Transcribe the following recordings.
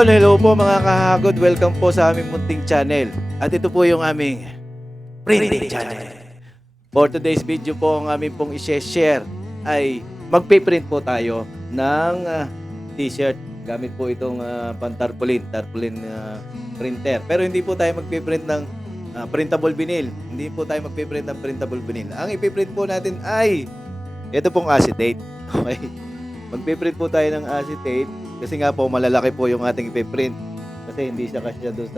Yun, hello po mga kahagod. Welcome po sa aming munting channel. At ito po yung aming printing channel. For today's video po, ang aming pong i-share ay magpiprint po tayo ng t-shirt. Gamit po itong tarpaulin printer. Pero hindi po tayo magpiprint ng printable vinyl. Hindi po tayo magpiprint ng printable vinyl. Ang ipiprint po natin ay ito pong acetate. Okay? Magpiprint po tayo ng acetate. Kasi nga po malalaki po yung ating ipiprint. Kasi hindi siya kasya doon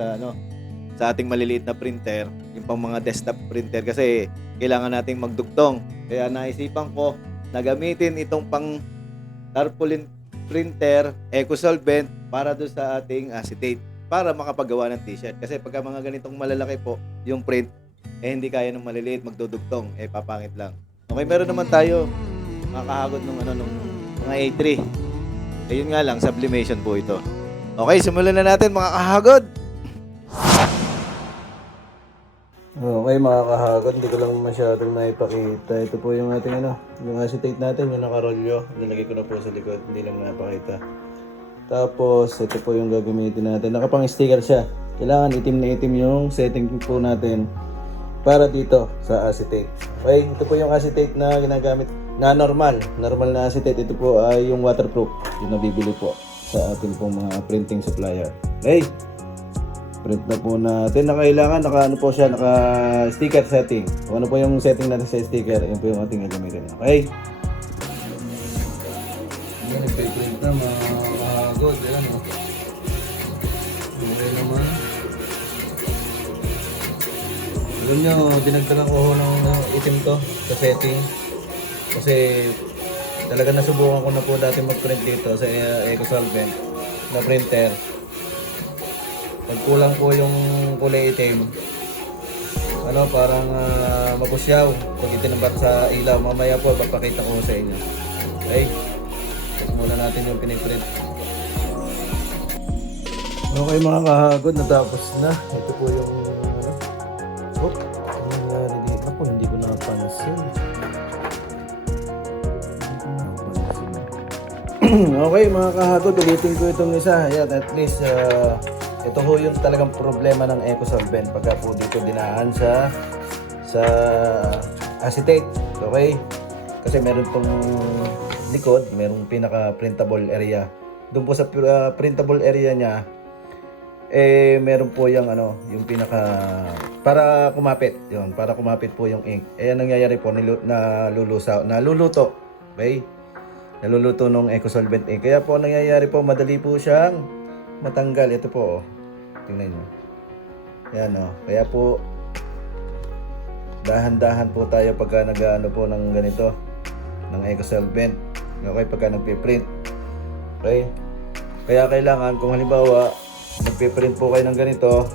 sa ating maliliit na printer, yung pang mga desktop printer kasi kailangan nating magdugtong. Kaya naisipan ko na gamitin itong pang tarpaulin printer, eco-solvent para doon sa ating acetate para makapagawa ng t-shirt. Kasi pagka mga ganitong malalaki po yung print, hindi kaya ng maliliit magdudugtong, papangit lang. Okay, meron naman tayo makakahagod nung mga A3. Yun nga lang, sublimation po ito. Okay, simulan na natin mga kahagod. Okay mga kahagod, hindi ko lang masyadong naipakita. Ito po yung ating yung acetate natin, yung nakarolyo. Nilagay ko na po sa likod, hindi lang napakita. Tapos, ito po yung gagamitin natin. Nakapang sticker siya. Kailangan itim na itim yung setting po natin para dito sa acetate. Okay, ito po yung acetate na ginagamit na normal na acetate. Ito po ay yung waterproof, yung nabibili po sa ating pong mga printing supplier. Okay, print na po natin. Kailangan naka sticker setting. Kung ano po yung setting natin sa sticker, yun po yung ating gagamitin. Okay, yan, nagpiprint na mga kahagod. Yan o, okay naman. Alam nyo, dinagdagan ko ng itim to sa setting. Kasi talaga nasubukan ko na po dati mag-print dito sa eco-solvent na printer. Nagkulang po yung kulay itim. Parang mapusyaw pag itinambat sa ilaw. Mamaya po papakita ko sa inyo. Okay? Check muna natin yung piniprint. Okay mga kahagod, natapos na. Ito po yung nangyari dito po, hindi ko napansin. Okay mga kahagod, ulitin ko itong isa. Ayan, at least ito ho yung talagang problema ng eco-solvent pagka po dito dinaan sa acetate. Okay, kasi meron pong likod, merong pinaka printable area. Doon po sa printable area nya meron po yung yung pinaka para kumapit, yun, para kumapit po yung ink. Ang nangyayari po, naluluto. Okay, naluluto ng eco-solvent ink. Kaya po nangyayari po, madali po siyang matanggal. Ito po, tingnan nyo. Yan kaya po dahan-dahan po tayo pagka nag-ano po ng ganito, ng eco-solvent. Okay, pagka nagpiprint. Okay, kaya kailangan, kung halimbawa nagpiprint po kayo ng ganito,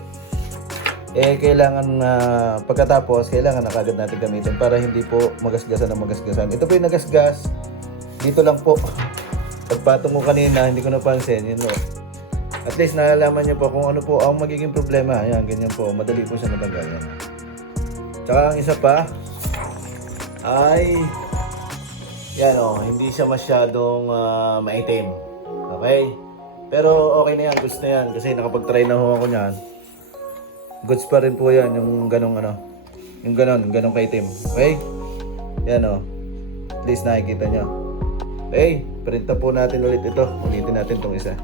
kailangan pagkatapos, kailangan na kagad natin gamitin para hindi po magasgasan ng magasgasan. Ito po yung nagasgas dito lang po. Pagpatong ko kanina, hindi ko napansin, yun at least nalalaman niyo po kung ano po ang magiging problema. Ayan, ganyan po, madali po siya matanggal. Yan. Tsaka ang isa pa ay yan hindi siya masyadong maitim. Okay, pero okay na yan, goods na yan kasi nakapag-try na ho ako niyan. Goods pa rin po yan, yung ganong ganong kaitim. Okay, yan at least nakikita nyo. Okay, print na po natin ulit ito. Ulitin natin itong isa.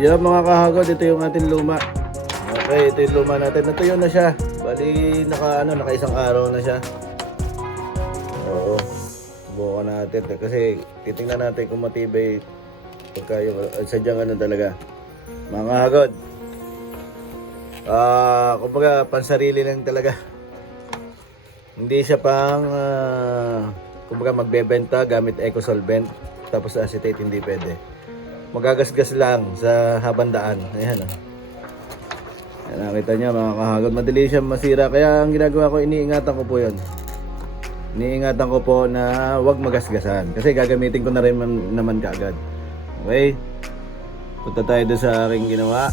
Yan mga kahagod, ito yung ating luma. Okay, ito yung luma natin. Natuyo na siya. Bali, naka isang araw na siya. Oo. Subukan natin. Kasi titingnan natin kung matibay pagka yung sadyang talaga. Mga kahagod. Kumbaga, pansarili lang talaga. Hindi siya pang kumbaga magbebenta gamit eco-solvent. Tapos acetate hindi pwede. Magagasgas lang sa habandaan. Ayan Nakita niya mga kahagod, madali siya masira. Kaya ang ginagawa ko, iniingatan ko po yun. iniingatan ko po na wag magasgasan kasi gagamitin ko na rin naman kaagad. Okay? Punta tayo doon sa aking ginawa.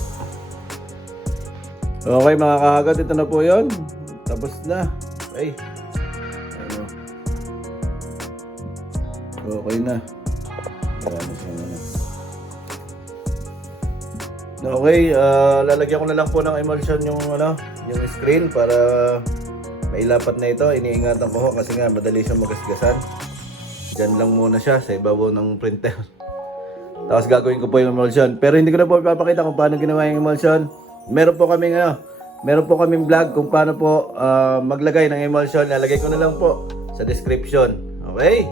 Okay mga kahagad, ito na po yun. Tapos na. Okay. Ano? Okay na. Okay, lalagyan ko na lang po ng emulsion yung yung screen para mailapat na ito. Iniingatan ko kasi nga madali siyang magasgasan. Diyan lang muna siya sa ibabaw ng printer. Tapos gagawin ko po yung emulsion. Pero hindi ko na po ipapakita kung paano ginawa yung emulsion. Meron po kaming vlog kung paano po maglagay ng emulsion. Lalagay ko na lang po sa description. Okay?